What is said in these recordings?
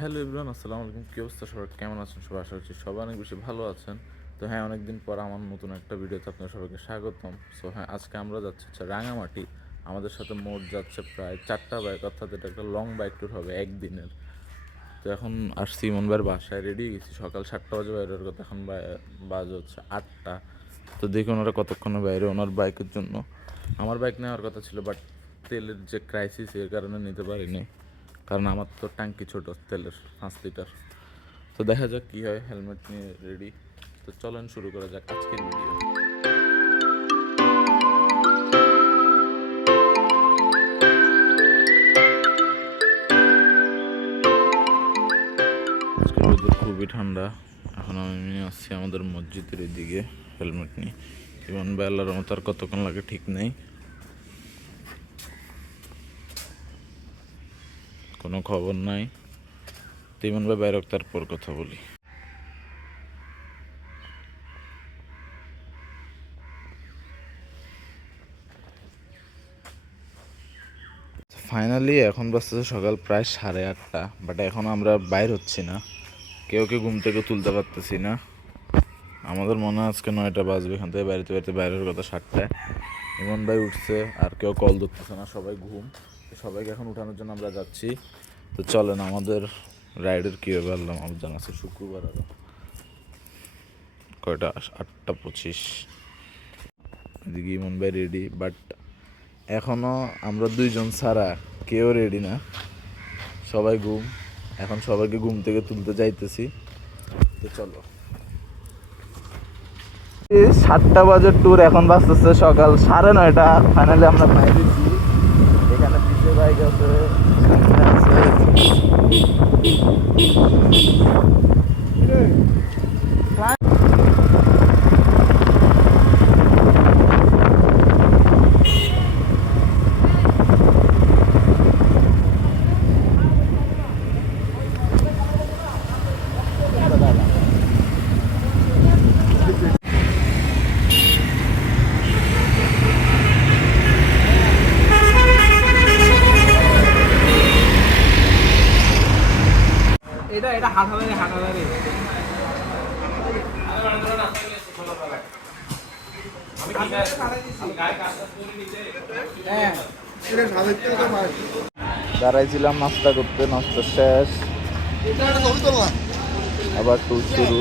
Hello everyone, আসসালামু আলাইকুম। কী অবস্থা সবার, কেমন আছেন সবাই? আশা করছি সবাই অনেক বেশি ভালো আছেন। তো হ্যাঁ, অনেকদিন পর আমার নতুন একটা ভিডিওতে আপনাদের সবাইকে স্বাগতম। সো হ্যাঁ, আজকে আমরা যাচ্ছি হচ্ছে রাঙামাটি। আমাদের সাথে মোট যাচ্ছে প্রায় 4টা বাইক, অর্থাৎ এটা একটা লং বাইক ট্যুর হবে একদিনের। তো এখন আসছি ইমন ভাইয়ের বাসায়, রেডি গেছি সকাল 7টা বাজে বাইরের কথা, এখন বাজে হচ্ছে 8টা। তো দেখুন ওরা কতক্ষণে বাইরে ওনার বাইকের জন্য। আমার বাইক নেওয়ার কথা ছিল, বাট তেলের যে ক্রাইসিস এর কারণে নিতে পারিনি, কারণ আমার তো ট্যাঙ্কি ছোটো তেলের 5 লিটার। তো দেখা যাক কী হয়, হেলমেট নিয়ে রেডি। তো চলেন শুরু করা যাক আজকের ভিডিও। আজকের ওয়েদার খুবই ঠান্ডা। এখন আমি আসছি আমাদের মসজিদের এদিকে হেলমেট নিয়ে। ইমন ভাই আল্লাহর মতো আর কতক্ষণ লাগে ঠিক নেই, কোনো খবর নাই। তো ইমন ভাই বাইরে হোক, তারপর কথা বলি। ফাইনালি এখন বাজতেছে সকাল প্রায় 8:30, বাট এখন আমরা বাইর হচ্ছি না, কেউ ঘুম থেকে তুলতে পারতেছি না। আমাদের মনে হয় আজকে 9টা বাজবে, এখান থেকে বাড়িতে বাইরের কথা 7টায়। ইমন ভাই উঠছে, আর কেউ কল ধরতেছে না, সবাই ঘুম। সবাইকে এখন উঠানোর জন্য আমরা যাচ্ছি। তো চলেন, আমাদের রাইডের কী হবে আল্লাহ আমার জানাচ্ছে। শুক্রবার আরও কয়টা, 8টা 25। এদিকে ইমন ভাই রেডি, বাট এখনও আমরা দুইজন ছাড়া কেউ রেডি না, সবাই ঘুম। এখন সবাইকে ঘুম থেকে তুলতে যাইতেছি। তো চলো, 7টা বাজে ট্যুর, এখন বাজতেছে সকাল 9:30। ফাইনালি আমরা বাইরে দিচ্ছি। এখানে পিছিয়ে বাইক আছে, সামনে আছে। এটা এটা হাঁটাদারি হাঁটাদারি দাঁড়াইছিলাম নাস্তা করতে, নাস্তা শেষ, আবার ট্যুর শুরু।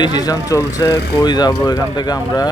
ডিসিশন চলছে কই যাব এখান থেকে আমরা।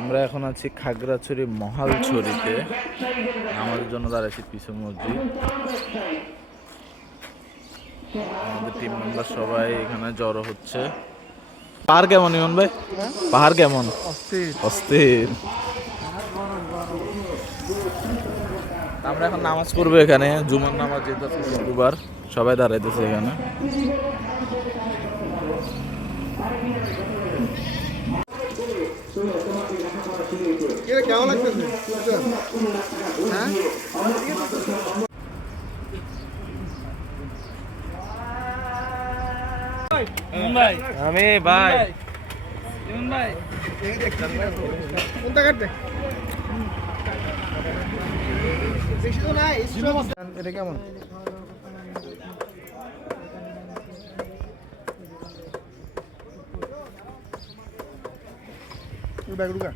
আমরা এখন আছি খাগড়াছড়ি মহালছড়িতে। আমাদের জন্য দাঁড়াইছি পিছু মসজিদ। আমাদের টিম মেম্বার সবাই এখানে জড়ো হচ্ছে। পাহাড় কেমন ইমন ভাই? পাহাড় কেমন? অস্থির। আমরা এখন নামাজ পড়বো এখানে, জুমার নামাজ যেটা শুক্রবার, সবাই দাঁড়াইতেছে এখানে। কেমন লাগতেছে? আমি ভাই কোনটা কাটবে? এটা কেমন? ব্যাগ ঢুকা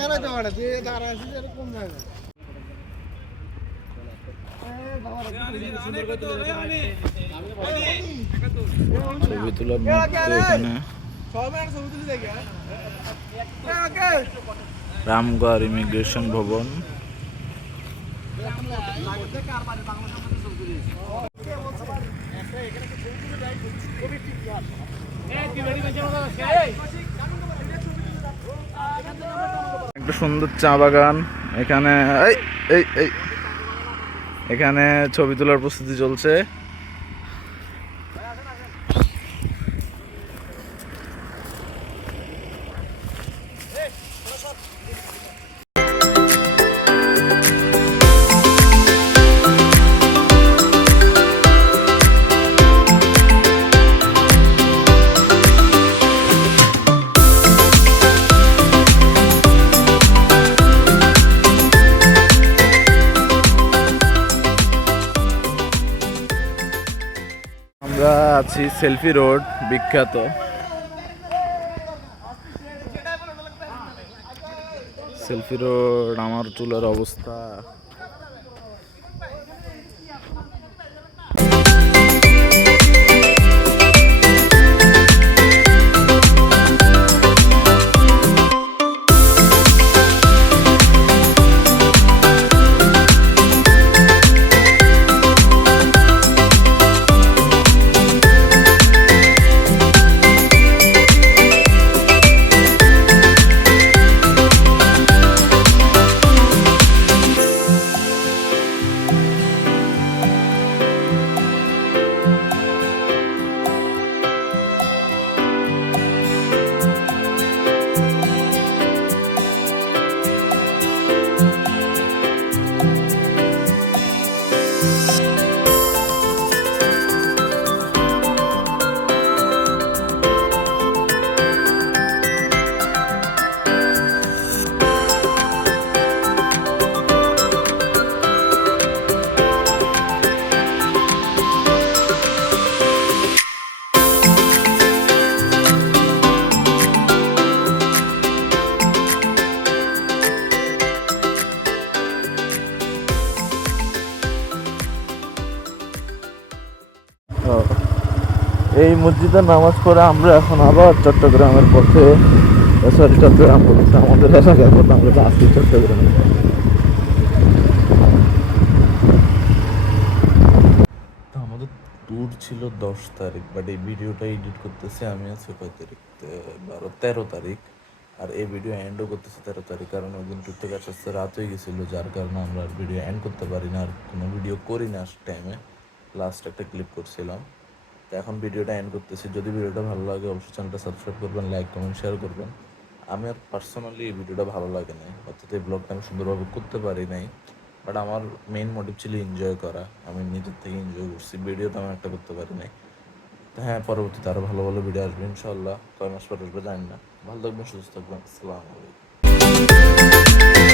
দেখা নাই তো মানে তুই দাঁড়া আছিস এরকম জায়গা ছবি তোলার মধ্যে এখানে রামগড় ইমিগ্রেশন ভবন। একটা সুন্দর চা বাগান এখানে। এই এই এই এখানে ছবি তোলার প্রস্তুতি চলছে। আমরা আছি সেলফি রোড, বিখ্যাত সেলফি রোড। আমার চুলের অবস্থা এই মসজিদের নামাজ পড়ে আমরা এখন আবার চট্টগ্রামের পথে, সরি চট্টগ্রাম বলছি, আমাদের এলাকার পথে আমরা যাচ্ছি চট্টগ্রামে। তো আমাদের ট্যুর ছিল 10 তারিখ, বাট এই ভিডিওটা এডিট করতেছি আমি আছি কয় তারিখ, 13 তারিখ। আর এই ভিডিও এন্ডও করতেছি 13 তারিখ, কারণ ওই দিন ট্যুর থেকে আস্তে আস্তে রাত হয়ে গেছিলো, যার কারণে আমরা আর ভিডিও এন্ড করতে পারি না, আর কোনো ভিডিও করি না টাইমে। লাস্ট একটা ক্লিপ করছিলাম। তো এখন ভিডিওটা এন্ড করতেছি। যদি ভিডিওটা ভালো লাগে অবশ্যই চ্যানেলটা সাবস্ক্রাইব করবেন, লাইক কমেন্ট শেয়ার করবেন। আমি আর পার্সোনালি এই ভিডিওটা ভালো লাগে নাই, অর্থাৎ এই ব্লগটা আমি সুন্দরভাবে করতে পারি নাই, বাট আমার মেইন মোটিভ ছিল এনজয় করা। আমি নিজের থেকে এনজয় করছি, ভিডিও তো আমি একটা করতে পারি নাই। তো হ্যাঁ, পরবর্তীতে আরও ভালো ভালো ভিডিও আসবে ইনশাল্লাহ। কয় মাস পর আসবে জানি না। ভালো থাকবেন, সুস্থ থাকবেন। আসসালামু আলাইকুম।